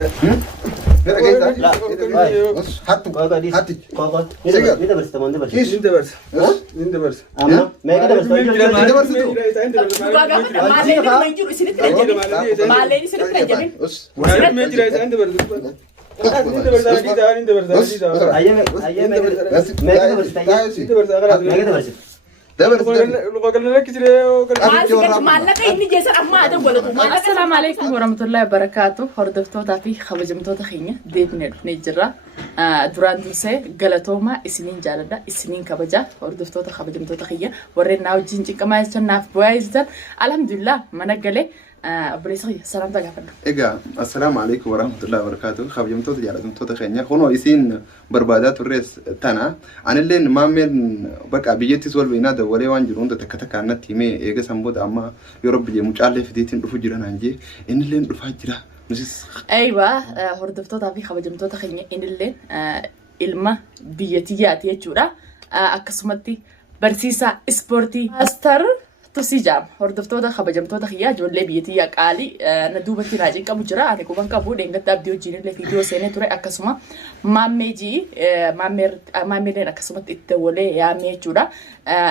لا حطوا حطي نيدا برس تمام نيدا برس نيدا برس نيدا برس أما ما يقدر برس نيدا برس السلام عليكم ورحمة الله وبركاته. هردفتوتا في خبجمتوتا خينيا ديبنا نجرا duraan dursee galatooma isiniin jaalladha isiniin kabaja hordoftoota kabajamtoota kiyya warreen naa wajjin cinqamaa jirtan naaf bu'aa jirtan alhamdulillah mana galee obboleessa kiyya salaamta gaafadhu. Egaa assalaamu alaykum warahmatullahi wabarakatuh. Kabajamtoota jaallatamtoota keenya kunoo isiin barbaadaa turrees tana anilleen maameen bakka biyyattis wal beeynaa dawalee waan jiru hunda takka takka natti himee eega sanboota amma yeroo biyya mucaallee fideetiin dhufu jiran anjee innilleen dhufaa jira. أيوة هردفتوتا في خبجمتوتا خيني إن اللين إلما بيتيات يجورا أكسمتي برسيسا إسبورتي أستر تسيجام هردفتوتا خبجمتوتا خيا جولي بيتيا قالي ندوبتي راجين كمجرا أنا كمان كابو دينغ تابديو جيني لي فيديو سنة ترى أكسما ماميجي ماميرين أكسمت التولي يا ميجورا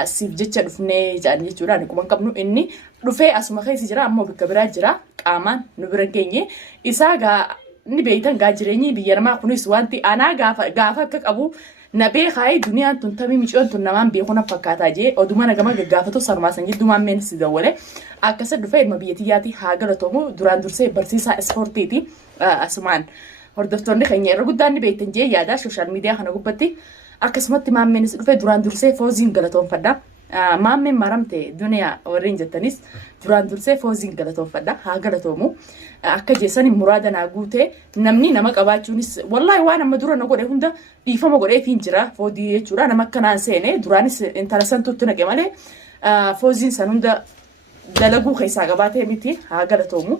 سيفجتشا دفني جاني جورا أنا كمان كابنو إني رفع أسمع خير سجرا أما بكبرة جرا كامان نبرنكيني إساقا نبيتان قاجريني بيرما كوني سوانتي أنا غافا كأبو نبي خاي دنيا تنتمي مشون تنمان بيكونا فكاتا جي ودوما نغما غافتو سرماسنجي دوما من سيدولي أكسر رفع المبيتياتي هاغلتومو دوران درسي برسيسا اسبورتيتي أسمان هردفتون خيني رغدان نبيتان جي يادا سوشال ميديا خنقوبتي أكسمت ما من رفع دوران درسي فوزين غلطون فدا مامن مرمته دنيا ورين جتنيس duraan dursee fooziin galatoofadha haa galatoomu akka jeesani muraada naa guute namni nama qabaachuunis wallahi waan amma dura na godhe hunda dhiifama godhee fiin jira foodii jechuudha nama akkanaan seene duraanis intarasantuutti naqe malee fooziin san hunda dalaguu keessaa qabaatee miti haa galatoomu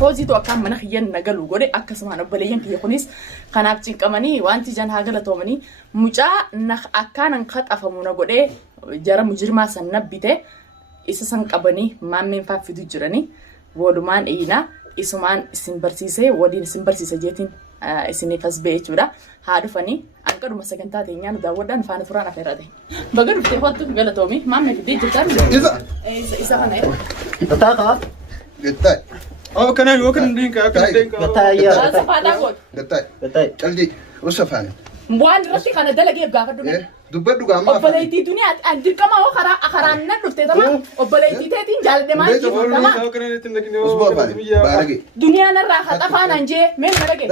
foozii to akkaan mana xiyyan nagalu godhe akkasumaan obboleeyyan kiyya kunis kanaaf cinqamanii wanti jan haa galatoomanii mucaa akkaanan qaxafamu na godhe jara mujirmaa san nabbite isa san qabanii maammeen faa fidu jiranii walumaan eeyina isumaan isin barsiisee waliin isin barsiisa jeetiin isiniif as ba'e jechuudha haa dhufanii anqadhuma sagantaa teenyaa nu daawwadhaan faana turaan afeerraa ta'e baga dhuftee hoottu galatoomi maammee fiddee jirtaan isa kana tataa qaba gattaay كنان وكن دينك gataa yaa safaataa godhu gattaay calji usafaani waan irratti kana dalagee gaafadhu dubbadhu gaamma obboleettii duniyaa dirqama hoo karaan nan dhuftee tama obboleettii teetiin jaaladhe maal jifatama usboo faani baarage duniyaa narraa haxa faanaan jee meel madhage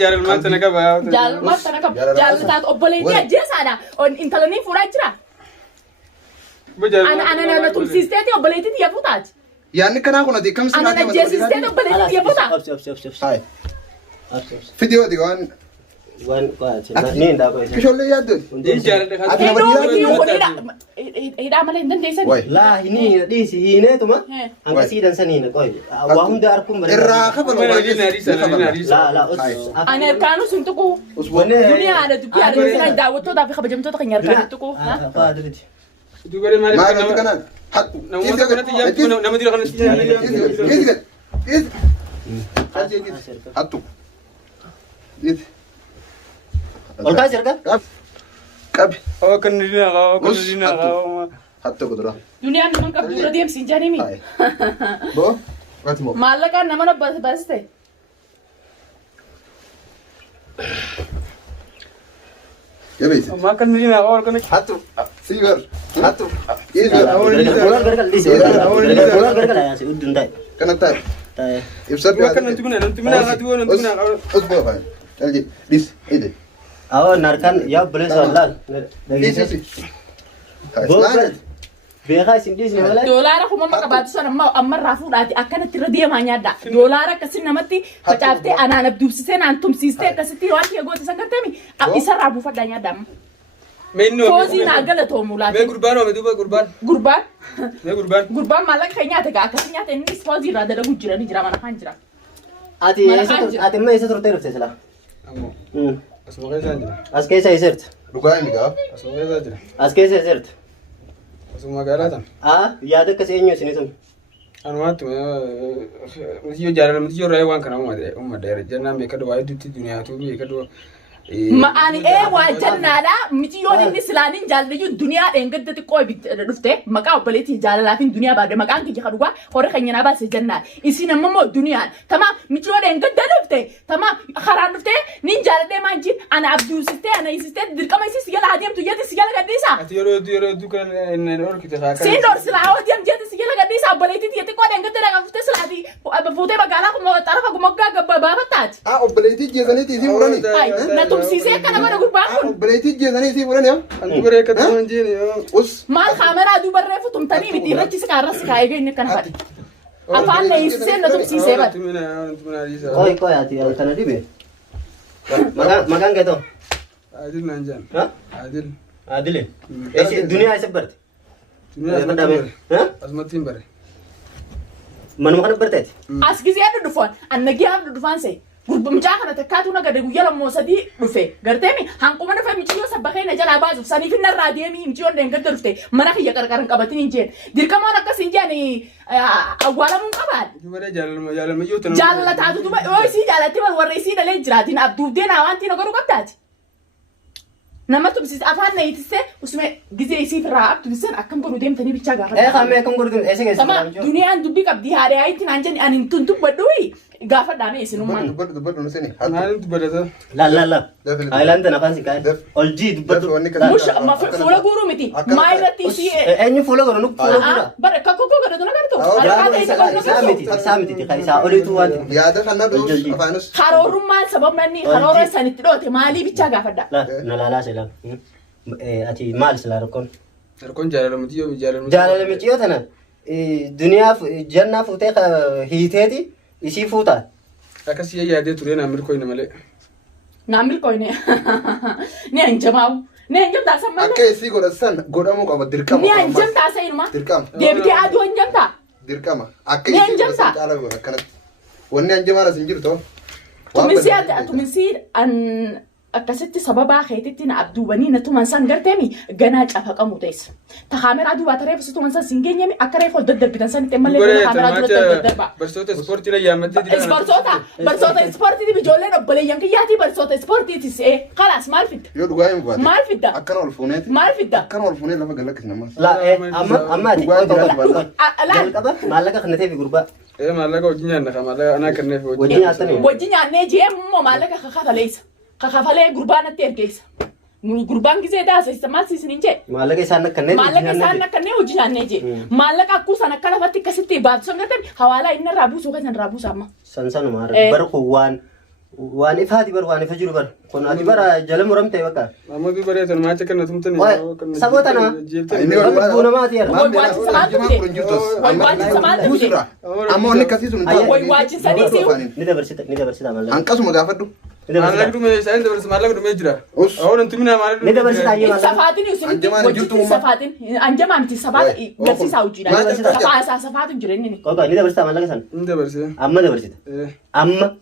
جالل تنكب jaalataat obboleettii ajjeesaadha intalanii fuudhaa jira ana tumsiisteeti obboleettii xiyya fuutaati yaanni kanaa kun ati kam ana ajjeesisteeti obboleettii xiyya fuutaa hai video di wan waan niin daa qoysa kisholle yaaddu hidhaa malee hin dandeessan laa hini dhiisi hiineetuma hanga siidan saniina qoy waa hunda arkuun bare irraa kafalu laa ani erkaanu sun tuquu duniyaa haadha dubbii haadha daawwattootaa fi kabajamtoota keenya erkaanu tuquu دوباره مالك ما قلت كنان حط نموذج كنت يجيب نموذج كنت حطوا والله سرقة كابي هو كان لنا حطوا قدرة duniyaa naman qabdu dura deemsiin jaanimi بو قاتمو maallaqaan nama baasite يا بيت ما كان لنا أول كنا حطوا سيجار حطوا bola berkal di sini bola berkal ya si udun dai كانت تاي tai يبسط ما كان نتمنى نتمنى اصبر فاين تلجي ديس ايدي awak narkan ya boleh soalan ديس bola beekaa isin dhiisne malee doolaara kuma maka baatu san amma irraa fuudhaati akkanatti irra deemaa nyaadda doolaara akkasii namatti facaaftee anaan abduubsisee naan tumsiistee akkasitti waan kee goote san garteemi isarraa buufadhaa nyaadda amma منو foozii naa galatoomu laati ما قربان وما دوبا قربان gurbaan ما قربان gurbaan maallaqa kee nyaate gaa akkasii nyaate innis foozii irraa dalagu jirani jira mana kaan jira ati ma isa turtee dhufte sila اسمه غير زاجر as keessa isert لقاي ميغا اسمه غير زاجر as keessa isert اسمه قالاتم yaada akkas eenyu isin sun أنا ما متيو جارنا متيو رأي وان كنا أم داير جنا بيكدو وايد تي الدنيا توبي بيكدو ما أنا واجنا لا متيون إني سلانين جالديو الدنيا إنقدر تقوي بترفته مكان بليتي جال لكن الدنيا بعد مكان كي خدوا خوري خنينا بس جنة إسينا ممو الدنيا تمام متيون إنقدر رفته تمام خران رفته نين جالده ما جين أنا عبدو سته أنا يسته دركم يسي سيجال هاديم تجيه سيجال قديسة تيرو كان إن نور كده خاك سينور سلاو ديم جيه سيجال قديسة بليتي تيه تقوي إنقدر رفته سلادي بفوته بقالا كم تعرف كم مكان بابتات بليتي جيزاني تيجي وراني تمسيسه كنا مرة قربان بليتي جيزاني تيجي وراني أنت بري كده منجيني وس ما الخامرة دو برا فتم تاني بدي رجع سكارة سكاية إنك كنا فادي أفعل نيسين لا تمسيسه بس كوي هاتي أنا دي مكان كده عادل نانجان ها عادل عادل إيش الدنيا سبرت ها أزمتين بري من مكان برتات أسكي زيادة دفون أنا جيها دفون سي مجاهنا تكاتونا قد يقول لهم موسدي رفي قرتمي هنقوم أنا فهم مشيو سبخين جل عبازو سني في النار راديمي مشيو عندنا قدر رفتي ما نخي يكرر كبتين جين دير كمان أكسين جاني أولا من قبل جمرة جال ما يوتنا جال لا تعدو تبا أويسي جال تبا ورئيسي دلين جراتين أبدو دينا وانتي نقولوا قبتاتي نما تبسيس أفعل نيتسه وسمع جزء يصير راب تبسين أكم قرودين تاني بيتشجع خامي أكم قرودين إيش كيس تمام دنيا عن دبي كبدي هاري هاي تنانجن أن تنتو بدوي قافة دامي يسنو مان دبر نسيني ما أنت بدأت لا هايلاند أنا فانسي كاي الجي دبر مش ما فولا غورو متي ما يرتي سي أني فولا غورو نك فولا غورو برا كاكو غورو دنا كارتو سامتي تكاي أولي توان يا ده خلنا دوس أفانس خارور ما سبب مني خارور سنت دوت مالي بيتشجع فدا لا سلام أتي مال سلاركون ركون جال متيو جال متيو تنا دنيا جنة فوتة هيتهدي isi futa akasi ya de ture na mirko ina male نعمل كوينة نيا إنجماو نيا إنجم تاسا ما أكيد سي قول السن قول أمو قبض دركام نيا إنجم تاسا إنما دركام ديبتي عدو إنجم تا دركام أكيد نيا سي إنجم قول تا السن على قول كانت ونيا إنجم على سنجير تو تمسير أن أكستي سببا خيتتي نعبدو بني نتومن سان قرتمي جناج أفق أموتيس تخامر عدو باتري بس تومن سان سنجين يمي أكره فول ضد البيتان سان تملي تخامر عدو ضد با برسوت سبورتي لا يا متى دي برسوتا سبورتي دي بجولين أبلي يانكي ياتي برسوتا سبورتي تسي خلاص ما الفد يو دعاء مبادئ ما الفد أكنوا الفونات ما الفد أكنوا الفونات لما قال لك إنما لا أما دي لا مالك خنتي في غربة إيه مالك وجينا أنا كنا في وجينا نيجي مو مالك خخافة ليس خخافة ليه قربان تيركيس قربان كذا ده سيستمات سيسنينجي مالك إسانك كنّي مالك إسانك كنّي وجينا نيجي مالك أكو سنة كلا فتي كسيتي بعد سنة حوالا إن رابوس وكذا رابوس أما سنسان مار برقوان وان إفهادي بر وان إفجر بر كنا دي بر جل مرم تيوكا أما دي بر يتن ما تكنا تمتني سبوتنا بونا ما تيار أما أنك كثير من نيدا برسيتا مالك أنكاسو مدافدو مالك دوم يسألين ده برس مالك دوم يجرا أول أنتم منا مالك نيدا برسيتا أيه مالك سفاتين يوسف وجدت سفاتين أنجما أنت سفات برسي ساوجينا سفاتين جريني كوكا نيدا برسيتا مالك سان نيدا برسي أما ده برسيتا أما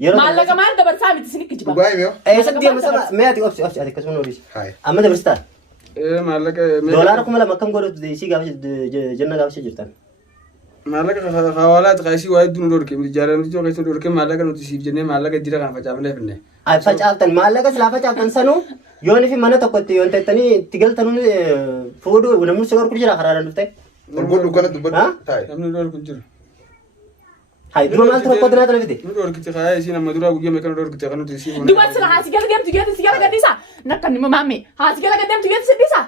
مالك ما أنت برسامي تسنيك جبا دعاء ميو إيه سدي مسا ما أتي أوبس أتي كسبنا وريش أما ده برسيتا إيه مالك دولاركم لا مكان قرط ديسي قابش جنة قابش جرتان مالك خوالات قايسي وايد دون دورك مجال مجال قايسي دورك مالك نوتيسيب جنة مالك ديرا كان فجأة فني فجأة مالك سلافة جالتن سنو يوني في منا تقطي يون تاني تقل تنو فودو ونمو سوار كل جرا خرارا نفتح القول لو كانت دبر تاي نمو دور كنجر هاي درو مال ترى قدرنا ترى بدي نمو دور كتير خايا سينا مدورا بوجي مكان دور كتير كانوا تيسيب دوات سلا هاسي قال ديم تجي سيجارة قديسة نكني مامي هاسي قال قديم تجي سديسة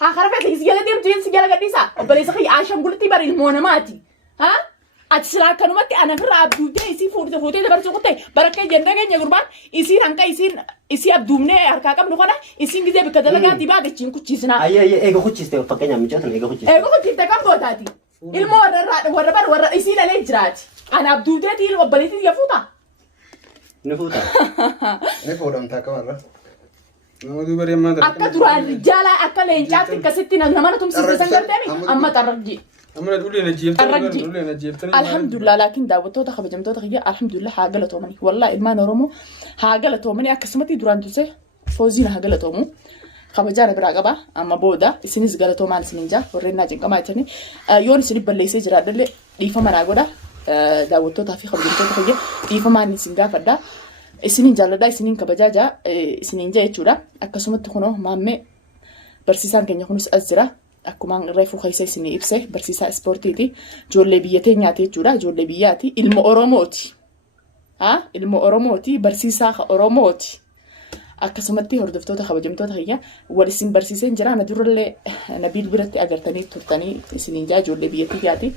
ها خرفت لي سيجارة ديم تجي سيجارة قديسة وبليس خي عاشم قلتي بري المونا ماتي ها أتسلا كانوا ماتي أنا في الراب دوتي يصير فوتة تبرز قطة بركة جنة جنة قربان يصير عنك يصير أبدومني أركاكم نقولنا يصير كذا بكذا لقى تبى تجين كتشيسنا أيه إيه كتشيسته فكني عم جاتنا إيه كتشيسته إيه كتشيسته كم دوتاتي المور ورا يصير عليه إجرات أنا أبدوتي تيل وبليتي يفوتا نفوتا نفوت أنت كمان نمو دو بري ما أكا درا الرجال أكا لينجات كستين نمانا تمسي تسنجرتني أما ترجي أما تقولي نجيب تقولي نجيب الحمد لله لكن داوتو تخبج جمتو تخيا الحمد لله حاجلتو مني والله إدمان رومو حاجلتو مني أكسمتي دران تسه فوزينا حاجلتو مو kabajaan biraa qaba amma booda isinis galatoomaan isinin jaa warreen naa cinqamaa jirani yoon isin balleessee jiraadallee dhiifama naa godha daawwattootaa fi kabajamtoota kiyya dhiifamaan isin gaafadha isinin jaalladha isinin kabajaa jaa isinin jaa jechuudha akkasumatti kunoo maammee barsiisaan keenya kunis as jira akkuma reefuu keessa isinii ibse barsiisaa ispoortiiti ijoollee biyya teenyaati jechuudha ijoollee biyyaati ilma oromooti ilma oromooti barsiisaa oromooti akkasumatti hordoftoota kabajamtoota kiyya wal isin barsiiseen jira na durallee nabiil biratti agartanii turtanii isiniin jaa ijoollee biyya teenyaati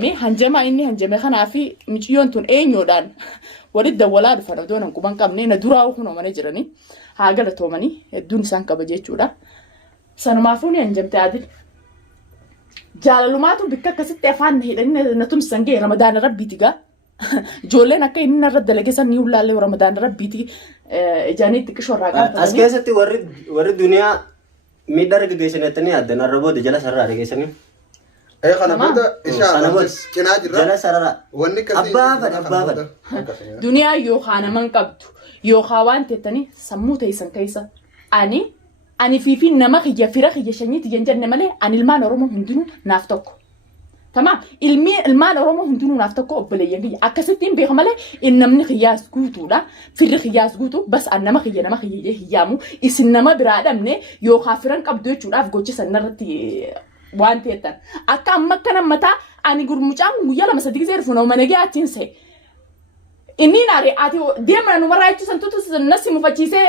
ni hanjama inni hanjame kanaafi miciyyoon tun eenyoodhaan walitti dawwalaa dhufan odoon hanquban qabne na duraa kunoo mana jiranii haa galatoomanii hedduun isaan kabaje jechuudha. Sanumaafuu ni hanjamte adil jaalalumaatu bikka akkasitti afaan hidhanii na tumsan ga'e ramadaana rabbiiti gaa ijoolleen akka inni narra dalageessan ni ulaalee ramadaana rabbiiti ijaaniitti qishorraa gaafatanii. As keessatti warri duniyaa miidhaa argaggeessan jettanii addan arra booda jala sarara argaggeessanii. Kana booda ishaa cinaa jirra. Jala sarara. Wanni kasii Abbaa. Duniyaa yookaan naman qabdu yookaan waan teettanii sammuu teessan keessa ani fiifi nama kiyya fira kiyya shanyiti jenne malee ani ilmaan oromoo hundinuu naaf tokko. Tamam ilmaan oromoo hundinuu naaf tokko obboleeyyan kiyya akkasittiin beeka malee in namni kiyyaas guutuudha firri kiyyaas guutu bas an nama kiyya hiyyaamu isin nama biraa dhabne yookaan firan qabdu jechuudhaaf gochisan narratti waan teettan akka amma akka nammataa ani gurmucaan guyyaa lama sadii gisee dhufu nama nagee achiin see. Inni naare ati deemna nu marraa jechuun santuutu nasi mufachiisee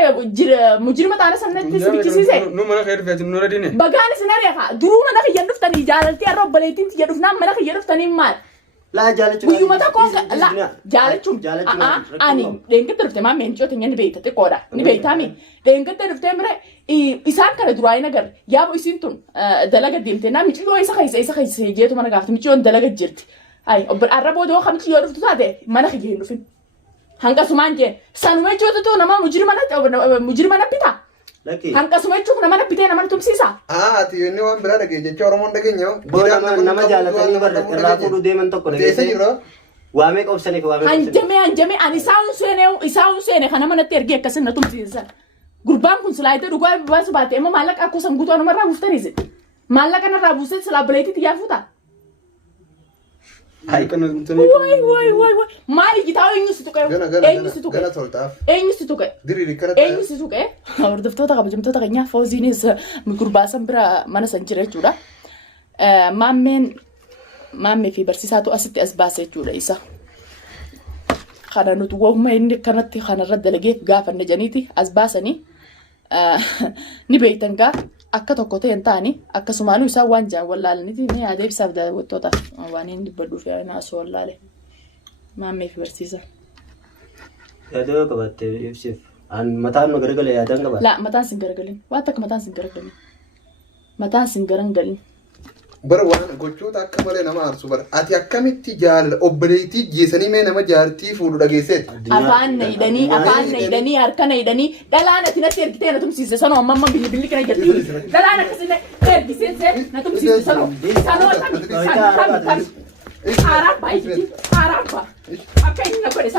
mujirma taana sanatti sibichisiisee. Nu mana kee dhufeetu nu radine. Bagaan isin areefa duruu mana kiyya dhuftanii jaalaltii har'a obboleettiin tiyya dhufnaan mana kiyya dhuftanii maal? Laa jaalachuun. Guyyuma tokko jaalachuun. Ani dheengatte dhufte maa meencoo teenya ni beekta xiqqoodha ni beektaami. Dheengatte dhuftee mire isaan kana duraa hin agarre yaaboo isiin tun dalaga deemte naa micciyoo isa keessa jeetu mana gaafte micciyoon dalaga jirti. Har'a booda yoo kamti yoo dhuftu taate mana kiyya hin dhufin. Hanqasumaan jeen sanuma jechuutu nama mujirma bita. Hanqasuma jechuun nama bitee nama tumsiisa. Ati inni waan biraa dhagee jecha Oromoon dhageenya. Booda nama jaalatanii irraa fuudhuu deeman tokko dhageessee waamee qobsaniif waamee. Hanjamee ani isaan seene kana manatti ergee akkasin na tumsiisan. Gurbaan kun silaayitee dhugaa baasu baatee immoo maallaqa akkasumas guutuu anumarraa buuftaniisi. Maallaqa narraa buusee silaa bileetii xiyyaa fuuta. Wai. Maali gitaa eenyusitu qe'u? Eenyusitu qe'u? Hordoftoota kabajamtoota keenyaa Fawziinis gurbaasan bira mana san jira jechuudha. Maammee fi barsiisaatu asitti as baasa jechuudha isa. Kana nuti waa'uma inni kanatti kanarra dalageef gaafanne janiiti as baasanii ni beektan gaa. Akka tokko ta'e hin taane akkasumaanuu isaan waan jaan wallaalaniiti ni adeemsaaf daawwattootaaf waan inni dubbadhuuf yaa'ina asoo wallaale maammee fi barsiisa. Yaada yoo qabatte ibsiif mataan nu garagalee yaadaan qabaate. Laa mataan sin garagalin waan takka mataan sin garagalin mataan sin garangalin. Bara waan gochoota akka malee nama aarsu bara ati akkamitti jaalala obboleettii geessanii mee nama jaartii fuudhu dhageesseet. Afaan na hidhanii harka na hidhanii dhalaan ati natti ergitee na tumsiise sanoo amma bilbilli kana jirti dhalaan akkasii na ergisiise na tumsiise sanoo Arab baay'ee Arab akka inni na godhe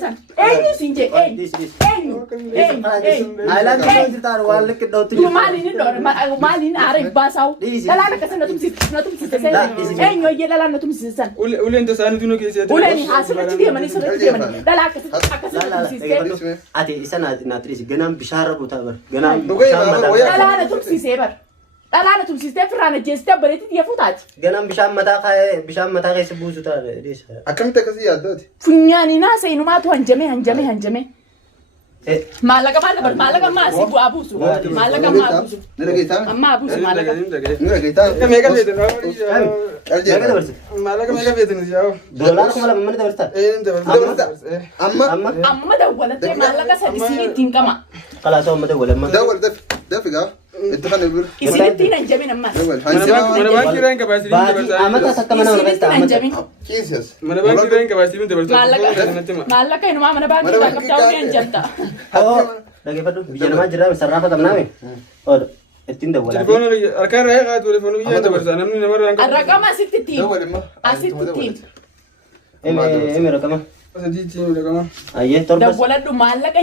san eenyu siin jee eenyu maaliin aara baasaa'u dhalaan akkasii na tumsiise eenyu iyyee dhalaan na tumsiise san uleen tasaanii tunoo keessatti uleen asirratti deemanii dhalaa akkasii na tumsiise ati isa naatiriisi ganaan bishaarra buutaa bar ganaan dhalaan na tumsiisee bar dhalaan na tumsiisee firraan ajjeesitee bareetti xiyya fuutaati. Ganaan bishaan mataa keessa buusu taate. Akkamitti akkasii yaaddooti? Funyaanii naasa inumaatu hanjame. Maallaqa maasii bu'aa buusu. Maallaqa maa buusu. Ni dhageessaa? Ammaa buusu maallaqa. Ni dhageessaa? Meeqa feetan? Meeqa dabarsa? Maallaqa meeqa feetan yaa? Doolaara kuma lama mana dabarsa? Amma dawwalattee maallaqa sadii ittiin qama. Kalaasoo amma dawwalamma. Dawwal dafi gaa. Itti fan eeguudha. Isinittiin hanjamin ammas. Mana baankii irraa hin qabaasiin dabarsaa. Amata sakka mana Isinittiin hanjamin. Kiisas. Mana baankii irraa hin qabaasiin dabarsaa. Maallaqa inumaa mana baankii irraa qabdaa ni hanjamta. Dhageeffadhu biyya namaa jira sarraafa qabnaame. Oda ittiin dawwalaa. Telefoon harka irraa eegaa telefoon biyya dabarsaa namni namarraa hin qabu. Raqama asitti ittiin. Asitti ittiin. Emi raqama. Sadiitti midhagama. Ayyee torba. Dawwaladhu maallaqa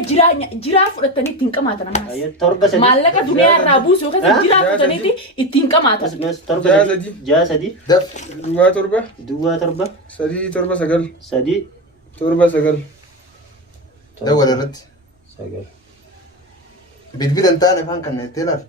jiraa fudhatanii ittiin qamaatan ammas. Ayyee torba sadii. Maallaqa duniyaa irraa buusu yookaan jiraa fudhatanii ittiin qamaatan. Torba sadii. Ja'a sadii. Daf. Duwwaa torba. Duwwaa torba. Sadii torba sagal. Sadii. Torba sagal. Dawwala irratti. Sagal. Bilbilan taane afaan kan itti ilaali.